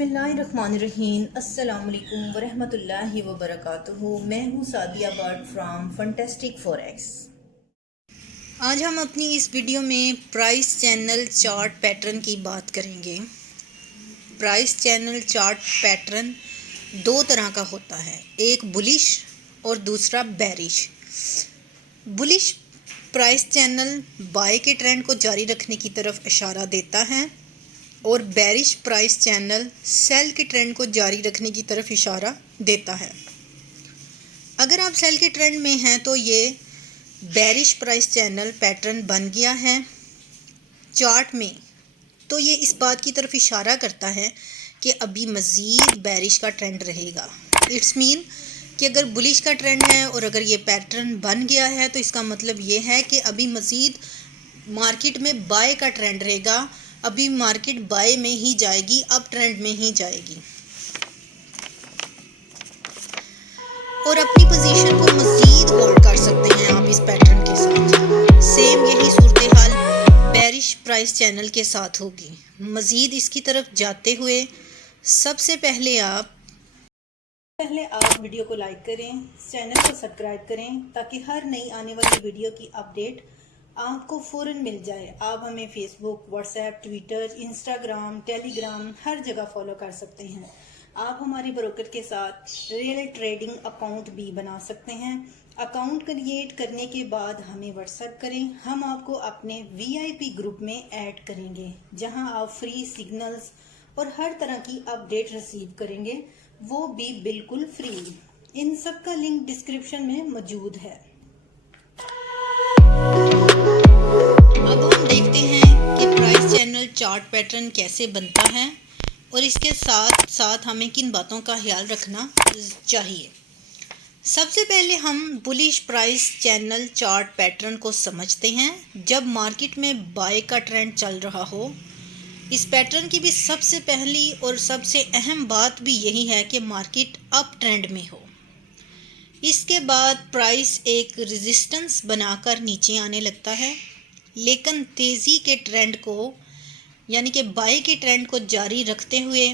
बिस्मिल्लाहिर्रहमानिर्रहीम अस्सलाम वालेकुम वरहमतुल्लाहि वबरकातुहू। मैं हूँ Sadia but from fantastic forex. आज हम अपनी इस वीडियो में प्राइस चैनल चार्ट पैटर्न की बात करेंगे। प्राइस चैनल चार्ट पैटर्न दो तरह का होता है, एक बुलिश और दूसरा bearish. Bullish price channel buy के ट्रेंड को जारी रखने की तरफ इशारा देता है और बेरिश प्राइस चैनल सेल के ट्रेंड को जारी रखने की तरफ इशारा देता है। अगर आप सेल के ट्रेंड में हैं तो ये बेरिश प्राइस चैनल पैटर्न बन गया है चार्ट में, तो ये इस बात की तरफ इशारा करता है कि अभी मज़ीद बेरिश का ट्रेंड रहेगा। इट्स मीन कि अगर बुलिश का ट्रेंड है और अगर ये पैटर्न बन गया है तो इसका मतलब ये है कि अभी मज़ीद मार्केट में बाय का ट्रेंड रहेगा। अभी मार्केट बाय में ही जाएगी, अब ट्रेंड में ही जाएगी और अपनी पोजीशन को मज़ीद होल्ड कर सकते हैं आप इस पैटर्न के साथ। सेम यही सूरत हाल बेरिश प्राइस चैनल के साथ होगी। मज़ीद इसकी तरफ जाते हुए सबसे पहले आप वीडियो को लाइक करें, चैनल को सब्सक्राइब करें ताकि हर नई आने वाली वीडियो की अपडेट आपको फ़ौरन मिल जाए। आप हमें Facebook, WhatsApp, Twitter, Instagram, Telegram हर जगह फॉलो कर सकते हैं। आप हमारे ब्रोकर के साथ रियल ट्रेडिंग अकाउंट भी बना सकते हैं। अकाउंट क्रिएट करने के बाद हमें व्हाट्सएप करें, हम आपको अपने VIP ग्रुप में ऐड करेंगे जहां आप फ्री सिग्नल्स और हर तरह की अपडेट रिसीव करेंगे, वो भी बिल्कुल फ्री। इन सब का लिंक डिस्क्रिप्शन में मौजूद है। अब हम देखते हैं कि प्राइस चैनल चार्ट पैटर्न कैसे बनता है और इसके साथ साथ हमें किन बातों का ख्याल रखना चाहिए। सबसे पहले हम bullish price channel chart pattern को समझते हैं। जब मार्केट में बाय का ट्रेंड चल रहा हो, इस पैटर्न की भी सबसे पहली और सबसे अहम बात भी यही है कि मार्केट अप ट्रेंड में हो। इसके बाद प्राइस एक रेजिस्टेंस बनाकर नीचे आने लगता है, लेकिन तेज़ी के ट्रेंड को यानी कि बाय के ट्रेंड को जारी रखते हुए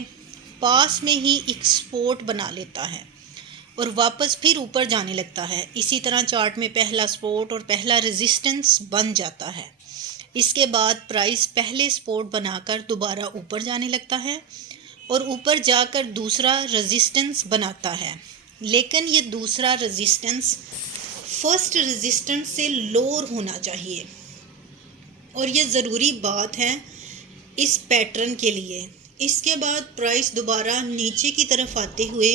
पास में ही एक सपोर्ट बना लेता है और वापस फिर ऊपर जाने लगता है। इसी तरह चार्ट में पहला सपोर्ट और पहला रेजिस्टेंस बन जाता है। इसके बाद प्राइस पहले सपोर्ट बनाकर दोबारा ऊपर जाने लगता है और ऊपर जाकर दूसरा रेजिस्टेंस बनाता है, लेकिन ये दूसरा रेजिस्टेंस फर्स्ट रेजिस्टेंस से लोअर होना चाहिए और ये ज़रूरी बात है इस पैटर्न के लिए। इसके बाद प्राइस दोबारा नीचे की तरफ आते हुए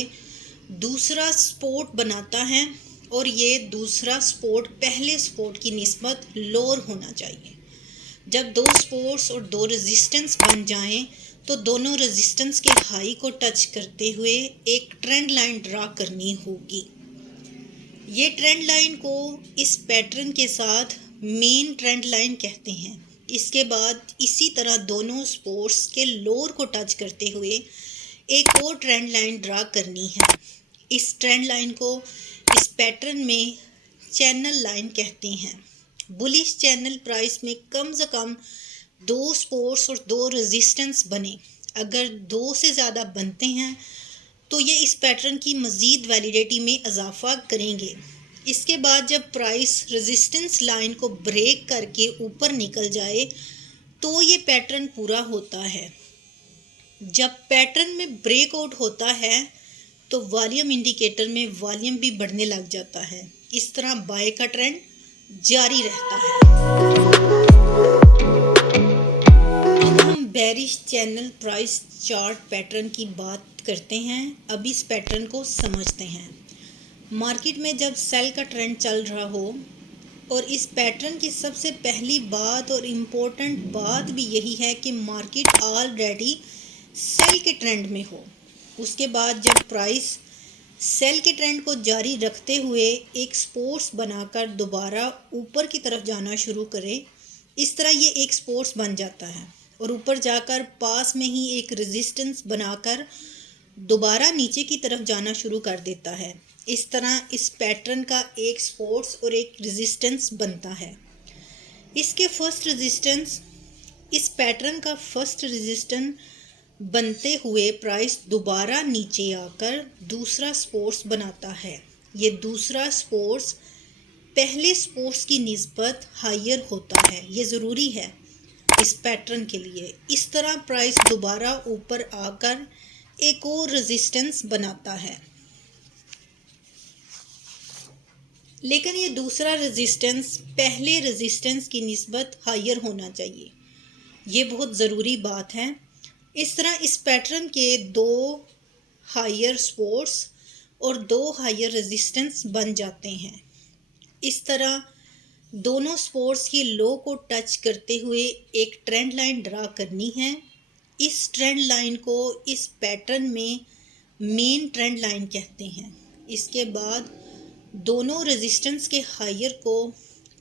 दूसरा सपोर्ट बनाता है और ये दूसरा सपोर्ट पहले सपोर्ट की निस्बत लोअर होना चाहिए। जब दो सपोर्ट्स और दो रेजिस्टेंस बन जाएं तो दोनों रेजिस्टेंस के हाई को टच करते हुए एक ट्रेंड लाइन ड्रा करनी होगी। ये ट्रेंड लाइन को इस पैटर्न के साथ मेन ट्रेंड लाइन कहते हैं। इसके बाद इसी तरह दोनों सपोर्ट्स के लोअर को टच करते हुए एक और ट्रेंड लाइन ड्रा करनी है। इस ट्रेंड लाइन को इस पैटर्न में चैनल लाइन कहते हैं। बुलिश चैनल प्राइस में कम से कम दो सपोर्ट्स और दो रेजिस्टेंस बने। अगर दो से ज़्यादा बनते हैं तो ये इस पैटर्न की मज़ीद वैलिडिटी में इजाफा करेंगे। इसके बाद जब प्राइस रेजिस्टेंस लाइन को ब्रेक करके ऊपर निकल जाए तो ये पैटर्न पूरा होता है। जब पैटर्न में ब्रेकआउट होता है तो वॉल्यूम इंडिकेटर में वॉल्यूम भी बढ़ने लग जाता है। इस तरह बाय का ट्रेंड जारी रहता है। अब हम bearish channel price chart pattern की बात करते हैं। अब इस पैटर्न को समझते हैं। मार्केट में जब सेल का ट्रेंड चल रहा हो और इस पैटर्न की सबसे पहली बात और इम्पोर्टेंट बात भी यही है कि मार्केट ऑलरेडी सेल के ट्रेंड में हो। उसके बाद जब प्राइस सेल के ट्रेंड को जारी रखते हुए एक सपोर्ट्स बनाकर दोबारा ऊपर की तरफ जाना शुरू करे, इस तरह ये एक सपोर्ट्स बन जाता है और ऊपर जाकर पास में ही एक रेजिस्टेंस बनाकर दोबारा नीचे की तरफ जाना शुरू कर देता है। इस तरह इस पैटर्न का एक सपोर्ट्स और एक रेजिस्टेंस बनता है। इसके फर्स्ट रेजिस्टेंस, इस पैटर्न का फर्स्ट रेजिस्टेंस बनते हुए प्राइस दोबारा नीचे आकर दूसरा सपोर्ट्स बनाता है। ये दूसरा सपोर्ट्स पहले सपोर्ट्स की निस्बत हायर होता है। ये ज़रूरी है इस पैटर्न के लिए। इस तरह प्राइस दोबारा ऊपर आकर एक और रेजिस्टेंस बनाता है, लेकिन ये दूसरा रेजिस्टेंस पहले रेजिस्टेंस की निस्बत हायर होना चाहिए। ये बहुत ज़रूरी बात है। इस तरह इस पैटर्न के दो हायर सपोर्ट्स और दो हायर रेजिस्टेंस बन जाते हैं। इस तरह दोनों सपोर्ट्स की लो को टच करते हुए एक ट्रेंड लाइन ड्रा करनी है। इस ट्रेंड लाइन को इस पैटर्न में मेन ट्रेंड लाइन कहते हैं। इसके बाद दोनों रेजिस्टेंस के हायर को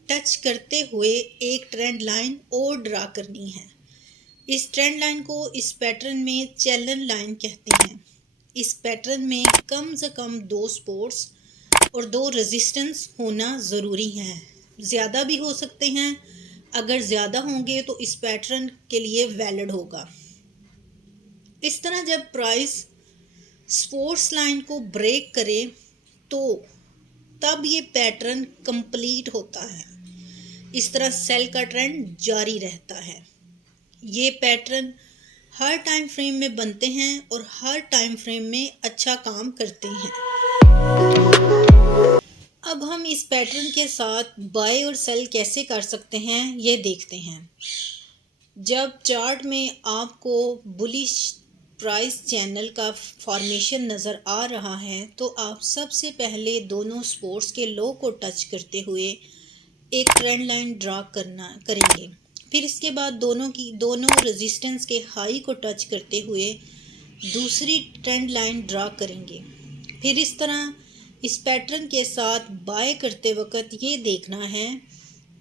टच करते हुए एक ट्रेंड लाइन और ड्रा करनी है। इस ट्रेंड लाइन को इस पैटर्न में चैनल लाइन कहते हैं। इस पैटर्न में कम से कम दो सपोर्ट्स और दो रेजिस्टेंस होना ज़रूरी है। ज़्यादा भी हो सकते हैं, अगर ज़्यादा होंगे तो इस पैटर्न के लिए वैलिड होगा। इस तरह जब प्राइस सपोर्ट्स लाइन को ब्रेक करे तो तब ये पैटर्न कंप्लीट होता है। इस तरह सेल का ट्रेंड जारी रहता है। ये पैटर्न हर टाइम फ्रेम में बनते हैं और हर टाइम फ्रेम में अच्छा काम करते हैं। अब हम इस पैटर्न के साथ बाय और सेल कैसे कर सकते हैं ये देखते हैं। जब चार्ट में आपको बुलिश प्राइस चैनल का फॉर्मेशन नज़र आ रहा है तो आप सबसे पहले दोनों सपोर्ट्स के लो को टच करते हुए एक ट्रेंड लाइन ड्रा करेंगे। फिर इसके बाद दोनों रेजिस्टेंस के हाई को टच करते हुए दूसरी ट्रेंड लाइन ड्रा करेंगे। फिर इस तरह इस पैटर्न के साथ बाय करते वक्त ये देखना है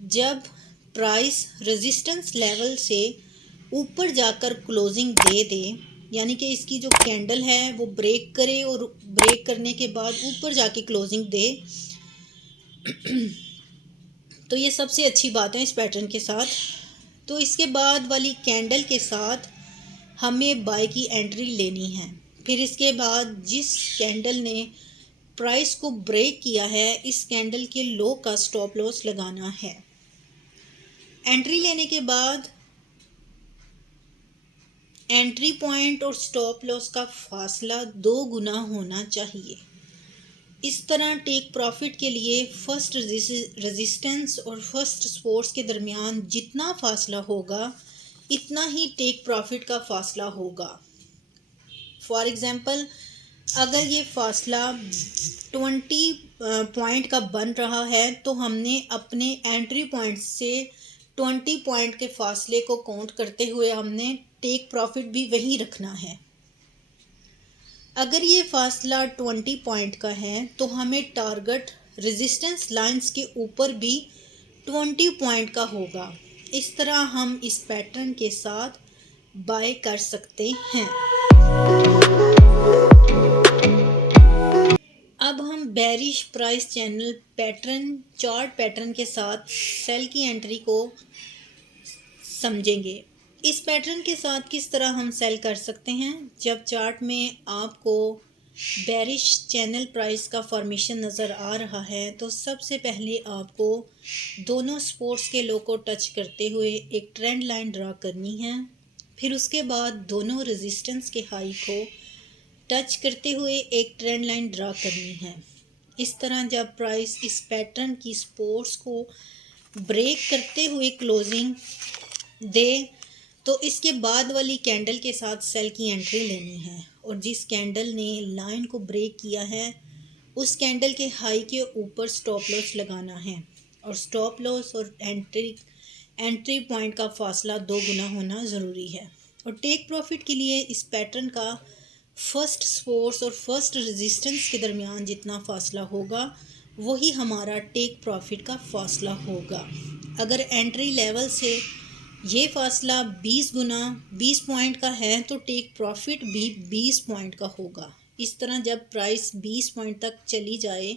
जब प्राइस रेजिस्टेंस लेवल से ऊपर जाकर क्लोजिंग दे, यानी कि इसकी जो कैंडल है वो ब्रेक करे और ब्रेक करने के बाद ऊपर जाके क्लोजिंग दे तो ये सबसे अच्छी बात है इस पैटर्न के साथ। तो इसके बाद वाली कैंडल के साथ हमें बाय की एंट्री लेनी है। फिर इसके बाद जिस कैंडल ने प्राइस को ब्रेक किया है इस कैंडल के लो का स्टॉप लॉस लगाना है। एंट्री लेने के बाद एंट्री पॉइंट और स्टॉप लॉस का फासला 2 गुना होना चाहिए। इस तरह टेक प्रॉफिट के लिए फर्स्ट रेजिस्टेंस और फर्स्ट सपोर्ट्स के दरमियान जितना फासला होगा इतना ही टेक प्रॉफिट का फासला होगा। फॉर एग्ज़ाम्पल अगर ये फासला 20 पॉइंट का बन रहा है तो हमने अपने एंट्री पॉइंट से 20 पॉइंट के फासले को काउंट करते हुए हमने टेक प्रॉफिट भी वही रखना है। अगर ये फासला 20 पॉइंट का है तो हमें टारगेट रेजिस्टेंस लाइंस के ऊपर भी 20 पॉइंट का होगा। इस तरह हम इस पैटर्न के साथ बाय कर सकते हैं। अब हम bearish price channel pattern chart pattern के साथ सेल की एंट्री को समझेंगे। इस पैटर्न के साथ किस तरह हम सेल कर सकते हैं। जब चार्ट में आपको बेरिश चैनल प्राइस का फॉर्मेशन नज़र आ रहा है तो सबसे पहले आपको दोनों सपोर्ट्स के लो को टच करते हुए एक ट्रेंड लाइन ड्रा करनी है। फिर उसके बाद दोनों रेजिस्टेंस के हाई को टच करते हुए एक ट्रेंड लाइन ड्रा करनी है। इस तरह जब प्राइस इस पैटर्न की सपोर्ट्स को ब्रेक करते हुए क्लोजिंग दे तो इसके बाद वाली कैंडल के साथ सेल की एंट्री लेनी है और जिस कैंडल ने लाइन को ब्रेक किया है उस कैंडल के हाई के ऊपर स्टॉप लॉस लगाना है और स्टॉप लॉस और एंट्री पॉइंट का फासला 2 गुना होना ज़रूरी है। और टेक प्रॉफिट के लिए इस पैटर्न का फर्स्ट सपोर्ट्स और फर्स्ट रेजिस्टेंस के दरमियान जितना फासला होगा वही हमारा टेक प्रॉफिट का फासला होगा। अगर एंट्री लेवल से ये फासला 20 गुना 20 पॉइंट का है तो टेक प्रॉफिट भी 20 पॉइंट का होगा। इस तरह जब प्राइस 20 पॉइंट तक चली जाए,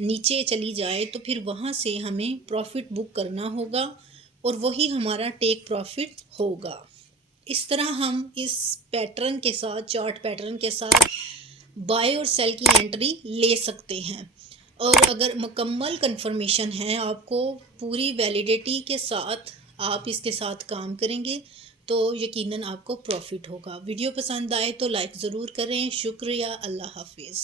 नीचे चली जाए, तो फिर वहाँ से हमें प्रॉफिट बुक करना होगा और वही हमारा टेक प्रॉफिट होगा। इस तरह हम इस पैटर्न के साथ, चार्ट पैटर्न के साथ बाय और सेल की एंट्री ले सकते हैं। और अगर मुकम्मल कंफर्मेशन है, आपको पूरी वैलिडिटी के साथ आप इसके साथ काम करेंगे तो यकीनन आपको प्रॉफिट होगा। वीडियो पसंद आए तो लाइक ज़रूर करें। शुक्रिया। अल्लाह हाफिज़।